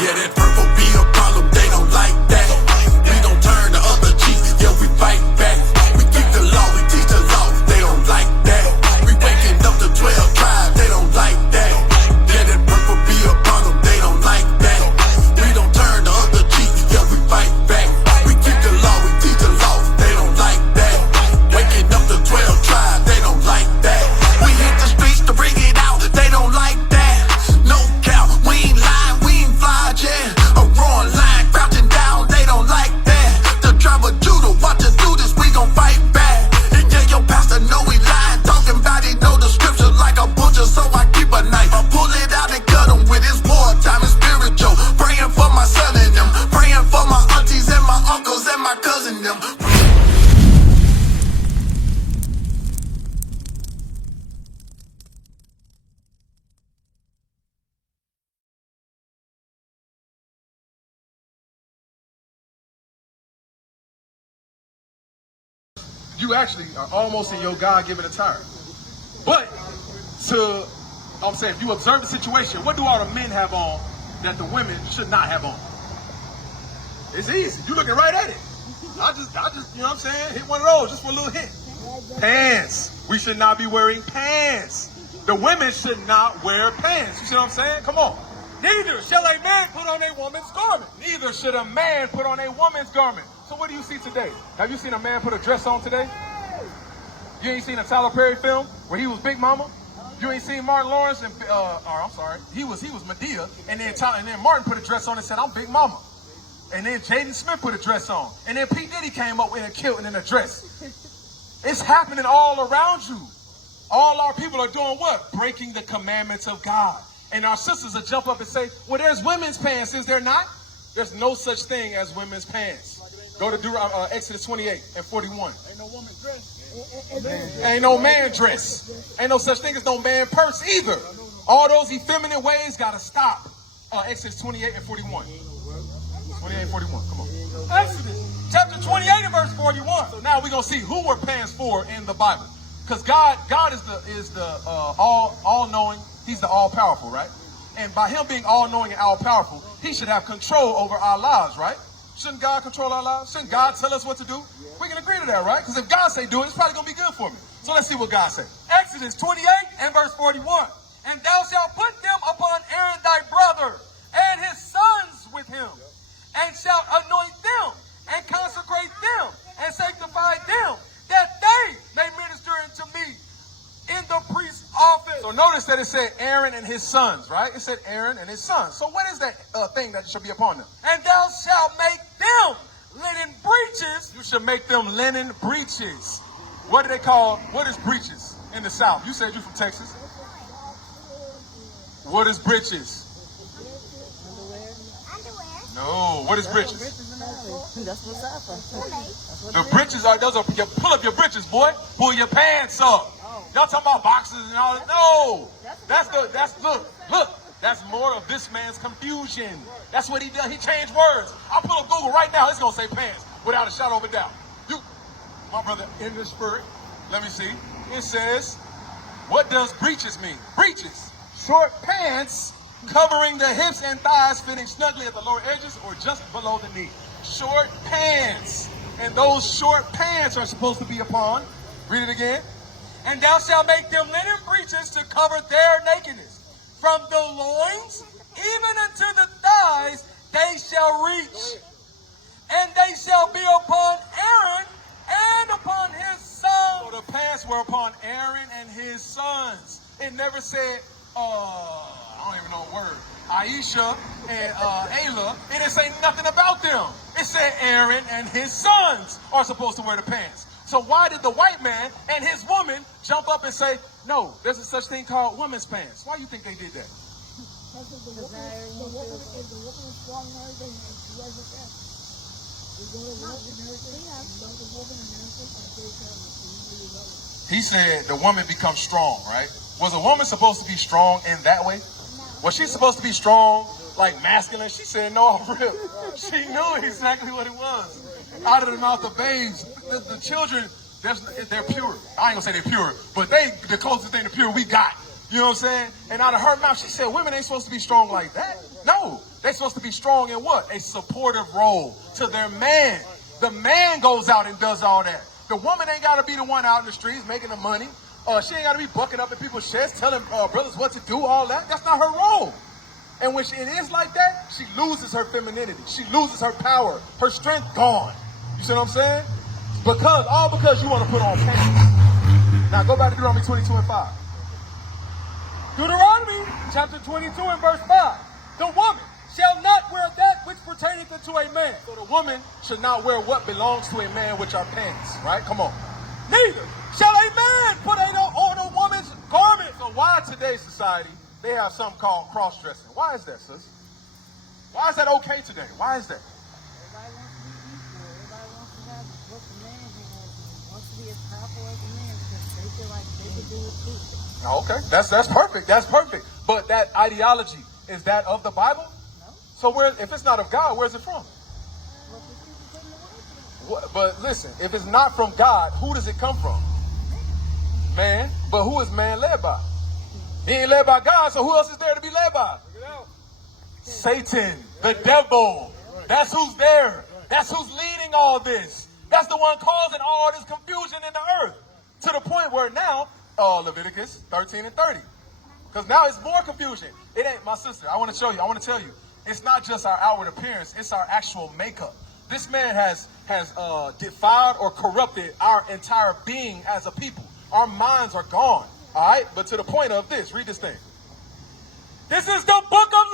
Yeah, that purple be a problem, they don't like that. We don't turn the other cheek, yeah, we fight back. We keep the law, we teach the law, they don't like that. We waking up the 12 tribes, they don't like that. Yeah, that purple be a problem, they don't like that. We don't turn the other cheek, yeah, we fight back. We keep the law, we teach the law, they don't like that. Waking up the 12 tribes, they don't like that. We hit the streets to bring it out, they don't like that. No doubt, we ain't lying, we ain't fly, yeah. A roaring lion crouching down, they don't like that. The tribe of Judah, watch us do this, we gon' fight back. And yeah, your pastor know we lying, talking about he know the scripture like a butcher, so I keep a knife. I pull it out and cut him with his wartime and spiritual. Praying for my son and them, praying for my aunties and my uncles and my cousin them. You actually are almost in your God-given attire. But I'm saying, if you observe the situation, what do all the men have on that the women should not have on? It's easy. You looking right at it. I just, you know what I'm saying? Hit one of those just for a little hit. Pants. We should not be wearing pants. The women should not wear pants. You see what I'm saying? Come on. Neither shall a man put on a woman's garment. Neither should a man put on a woman's garment. So what do you see today? Have you seen a man put a dress on today? You ain't seen a Tyler Perry film where he was Big Mama? You ain't seen Martin Lawrence and, he was Medea, and then Martin put a dress on and said, I'm Big Mama. And then Jaden Smith put a dress on. And then P. Diddy came up with a kilt and in a dress. It's happening all around you. All our people are doing what? Breaking the commandments of God. And our sisters will jump up and say, well, there's women's pants, is there not? There's no such thing as women's pants. Go to Exodus 28 and 41. Ain't no woman's dress. Ain't no man dress. Ain't no such thing as no man purse either. All those effeminate ways got to stop. Exodus 28 and 41. 28 and 41. Come on. Exodus chapter 28 and verse 41. So now we're going to see who were pants for in the Bible. Because God is the all-knowing. He's the all-powerful, right? And by him being all-knowing and all-powerful, he should have control over our lives, right? Shouldn't God control our lives? Shouldn't God tell us what to do? We can agree to that, right? Because if God say do it, it's probably going to be good for me. So let's see what God said. Exodus 28 and verse 41. And thou shalt put them upon Aaron thy brother and his sons with him, and shalt anoint them and consecrate them and sanctify them, that they may minister unto me in the priest's office. So notice that it said Aaron and his sons, right? It said Aaron and his sons. So what is that thing that should be upon them? And thou shalt make them linen breeches. You should make them linen breeches. What do they call, what is breeches in the South? You said you're from Texas. What is breeches? No, what is breeches? That's what's up. The breeches are, those are, you pull up your breeches, boy. Pull your pants up. Y'all talking about boxes and all that. No, look, that's more of this man's confusion. That's what he done. He changed words. I'll pull up Google right now. It's going to say pants without a shadow of a doubt. You, my brother, in the spirit, let me see. It says, what does breeches mean? Breeches, short pants covering the hips and thighs, fitting snugly at the lower edges or just below the knee. Short pants. And those short pants are supposed to be upon, read it again. And thou shalt make them linen breeches to cover their nakedness. From the loins even unto the thighs they shall reach. And they shall be upon Aaron and upon his sons. So the pants were upon Aaron and his sons. It never said, I don't even know a word, Aisha and Ayla. It didn't say nothing about them. It said Aaron and his sons are supposed to wear the pants. So why did the white man and his woman jump up and say, no, there's a such thing called women's pants? Why do you think they did that? He said the woman becomes strong, right? Was a woman supposed to be strong in that way? Was she supposed to be strong, like masculine? She said no off rip. She knew exactly what it was. Out of the mouth of babes, the children, they're pure. I ain't gonna say they're pure, but they the closest thing to pure we got. You know what I'm saying? And out of her mouth, she said women ain't supposed to be strong like that. No, They're supposed to be strong in what? A supportive role to their man. The man goes out and does all that. The woman ain't got to be the one out in the streets making the money. She ain't got to be bucking up in people's sheds, telling brothers what to do, all that. That's not her role. And when it is like that, she loses her femininity. She loses her power. Her strength gone. You see what I'm saying? Because you want to put on pants. Now go back to Deuteronomy 22 and 5. Deuteronomy chapter 22 and verse 5. The woman shall not wear that which pertaineth unto a man. So the woman should not wear what belongs to a man, which are pants, right? Come on. Neither shall a man put on a woman's garment. So why in today's society they have something called cross-dressing? Why is that, sis? Why is that okay today? Why is that? Everybody wants to be equal. Everybody wants to have what the man has and wants to be as powerful as the man because they feel like they can do it too. Okay, that's perfect. That's perfect. But that ideology, is that of the Bible? No. So if it's not of God, where's it from? What the people put in the word for them. But listen, if it's not from God, who does it come from? Man. But who is man led by? He ain't led by God, so who else is there to be led by? Satan, the devil. That's who's there. That's who's leading all this. That's the one causing all this confusion in the earth. To the point where now, Leviticus 13 and 30. Because now it's more confusion. It ain't, my sister, I want to show you, I want to tell you, it's not just our outward appearance, it's our actual makeup. This man has defiled or corrupted our entire being as a people. Our minds are gone. All right, but to the point of this, read this thing. This is the book of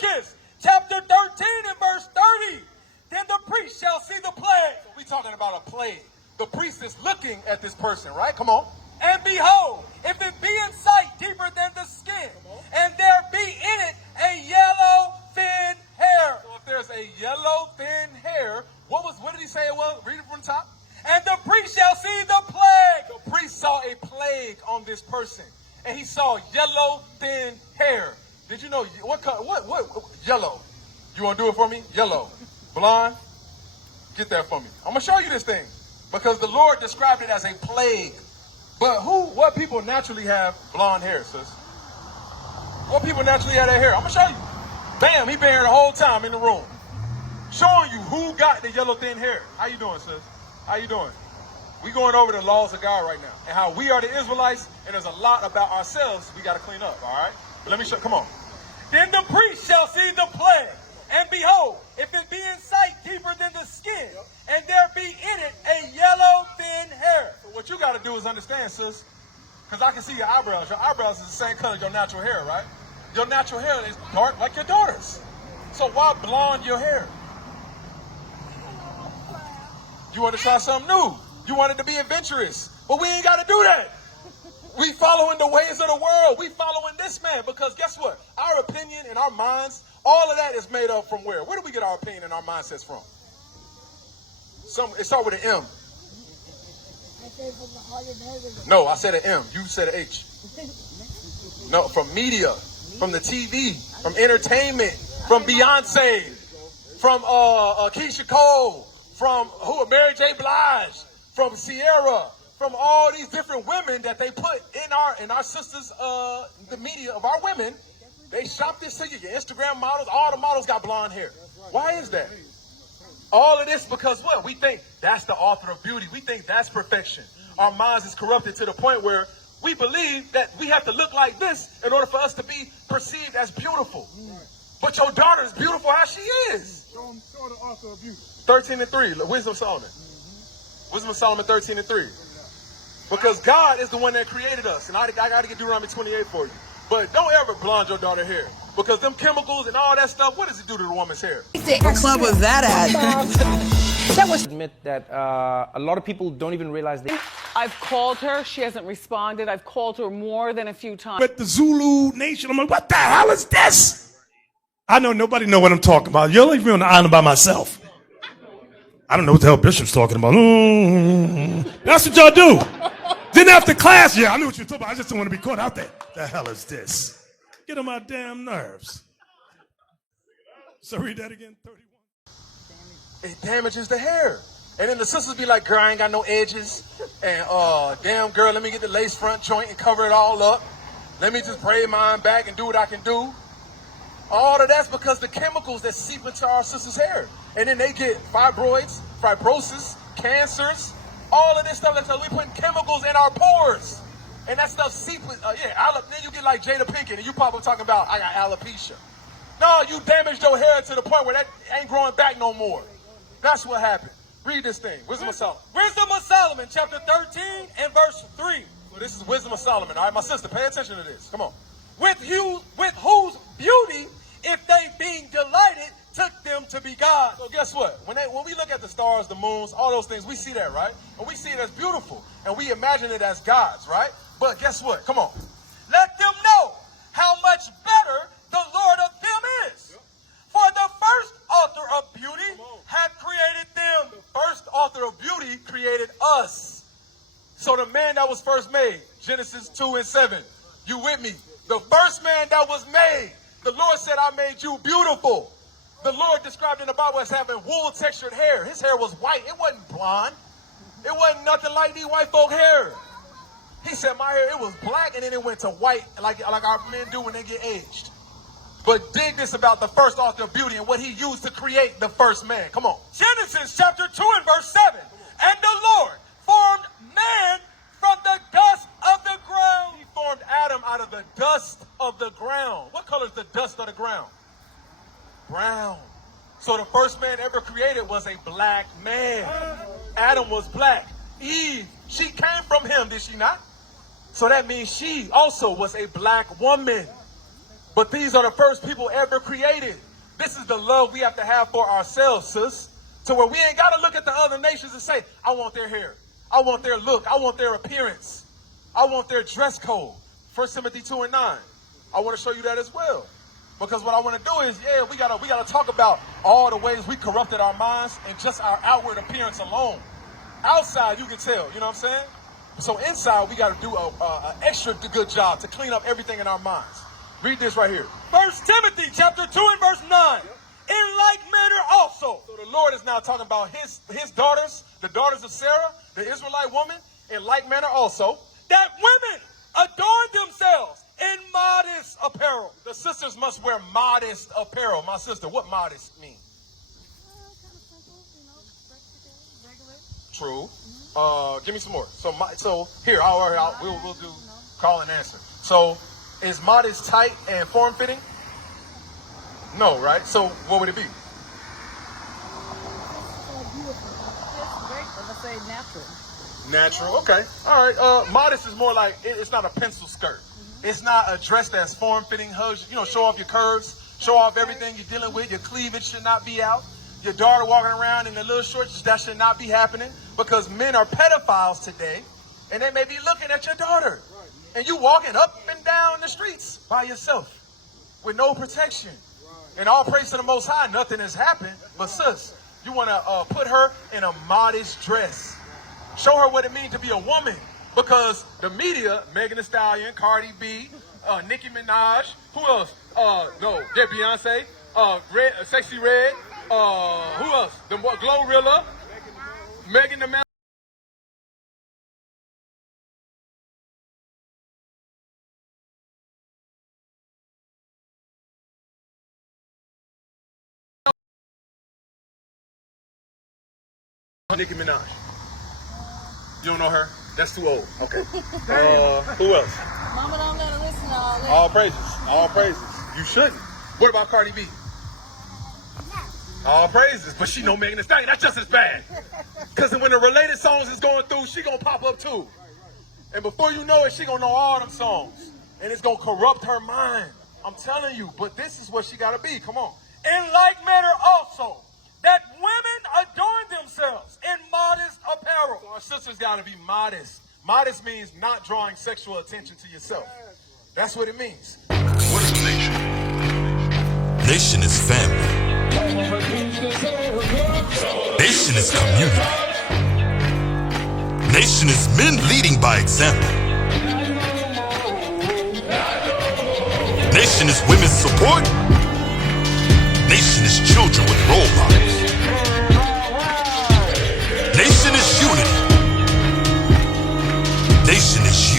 Leviticus, chapter 13 and verse 30. Then the priest shall see the plague. We talking about a plague. The priest is looking at this person, right? Come on. And behold, if it be in sight deeper than the skin, and there be in it a yellow thin hair. So if there's a yellow thin hair, what did he say it was? Read it from the top. And the priest shall see the plague. The priest saw a plague on this person, and he saw yellow thin hair. Did you know what color? What yellow? You want to do it for me? Yellow, blonde. Get that for me. I'm gonna show you this thing because the Lord described it as a plague. But what people naturally have blonde hair, sis? What people naturally have that hair? I'm gonna show you. Bam, he been here the whole time in the room, showing you who got the yellow thin hair. How you doing, sis? How you doing? We going over the laws of God right now and how we are the Israelites, and there's a lot about ourselves we got to clean up. All right, but let me show. Come on. Then the priest shall see the plague, and behold, if it be in sight deeper than the skin, and there be in it a yellow thin hair. So what you got to do is understand, sis, because I can see your eyebrows. Your eyebrows is the same color as your natural hair, right? Your natural hair is dark like your daughter's. So why blonde your hair? You want to try something new. You wanted to be adventurous. But we ain't got to do that. We following the ways of the world. We following this man because guess what? Our opinion and our minds, all of that is made up from where? Where do we get our opinion and our mindsets from? It starts with an M. No, I said an M. You said an H. No, from media, from the TV, from entertainment, from Beyonce, from Keisha Cole, from Mary J. Blige, from Sierra, from all these different women that they put in our sisters, the media of our women. They shop this to you. Your Instagram models, all the models got blonde hair. Why is that? All of this because what? We think that's the author of beauty. We think that's perfection. Our minds is corrupted to the point where we believe that we have to look like this in order for us to be perceived as beautiful. But your daughter is beautiful as she is. Show the author of beauty. 13 and 3, Wisdom of Solomon. Wisdom of Solomon 13 and 3. Because God is the one that created us. And I got to get Deuteronomy 28 for you. But don't ever blonde your daughter hair. Because them chemicals and all that stuff, what does it do to the woman's hair? What club was that at? Admit that a lot of people don't even realize they... I've called her. She hasn't responded. I've called her more than a few times. With the Zulu Nation, I'm like, what the hell is this? I know nobody know what I'm talking about. You'll leave me on the island by myself. I don't know what the hell Bishop's talking about. That's what y'all do. Then after class, yeah, I knew what you were talking about. I just don't want to be caught out there. The hell is this? Get on my damn nerves. So read that again, 31. It damages the hair. And then the sisters be like, girl, I ain't got no edges. And damn girl, let me get the lace front joint and cover it all up. Let me just braid mine back and do what I can do. All of that's because the chemicals that seep into our sisters' hair. And then they get fibroids, fibrosis, cancers, all of this stuff. That's we putting chemicals in our pores. And that stuff seeps, then you get like Jada Pinkett and you probably talking about, I got alopecia. No, you damaged your hair to the point where that ain't growing back no more. That's what happened. Read this thing. Wisdom of Solomon. Wisdom of Solomon, chapter 13 and verse 3. Well, this is Wisdom of Solomon. All right, my sister, pay attention to this. Come on. With whose beauty, if they being delighted, took them to be God. So guess what? When we look at the stars, the moons, all those things, we see that, right? And we see it as beautiful. And we imagine it as gods, right? But guess what? Come on. Let them know how much better the Lord of them is. For the first author of beauty hath created them. The first author of beauty created us. So the man that was first made, Genesis 2 and 7. You with me? The first man that was made, the Lord said, I made you beautiful. The Lord described in the Bible as having wool textured hair. His hair was white. It wasn't blonde. It wasn't nothing like these white folk hair. He said my hair, it was black and then it went to white like our men do when they get aged. But dig this about the first author of beauty and what he used to create the first man. Come on. Genesis chapter 2 and verse 7. And the Lord formed man from the dust of the ground. He formed Adam out of the dust of the ground. What color is the dust of the ground? Brown. So the first man ever created was a black man. Adam was black. Eve, she came from him, did she not? So that means she also was a black woman. But these are the first people ever created. This is the love we have to have for ourselves, sis. To where we ain't got to look at the other nations and say, I want their hair. I want their look. I want their appearance. I want their dress code. 1 Timothy 2 and 9. I want to show you that as well. Because what I want to do is, we gotta talk about all the ways we corrupted our minds and just our outward appearance alone. Outside, you can tell, you know what I'm saying? So inside, we got to do an extra good job to clean up everything in our minds. Read this right here. 1 Timothy chapter 2 and verse 9. In like manner also. So the Lord is now talking about his daughters, the daughters of Sarah, the Israelite woman, in like manner also. That women adorn themselves in modest apparel. The sisters must wear modest apparel. My sister, what modest mean? True. Give me some more. So here, we'll do call and answer. So is modest tight and form fitting? No, right? So what would it be? Let's say natural. Natural. Okay. All right. Modest is more like it's not a pencil skirt. It's not a dress that's form fitting. Show off your curves. Show off everything you're dealing with. Your cleavage should not be out. Your daughter walking around in the little shorts, that should not be happening because men are pedophiles today and they may be looking at your daughter and you walking up and down the streets by yourself with no protection. And all praise to the Most High, nothing has happened. But sis, you want to put her in a modest dress. Show her what it means to be a woman because the media, Megan Thee Stallion, Cardi B, Nicki Minaj, who else? Beyonce, Sexy Red. Who else? The Glorilla, Megan the Man. Nicki Minaj. You don't know her? That's too old. Okay. Who else? Mama don't let her listen to all that. All praises. All praises. You shouldn't. What about Cardi B? All praises, but she know Megan Thee Stallion. That's just as bad. Because when the related songs is going through, she gonna pop up too. And before you know it, she gonna know all them songs. And it's gonna corrupt her mind. I'm telling you, but this is what she gotta be. Come on. In like manner also, that women adorn themselves in modest apparel. So our sisters gotta be modest. Modest means not drawing sexual attention to yourself. That's what it means. What is a nation? Nation is family. Nation is community. Nation is men leading by example. Nation is women's support. Nation is children with role models. Nation is unity. Nation is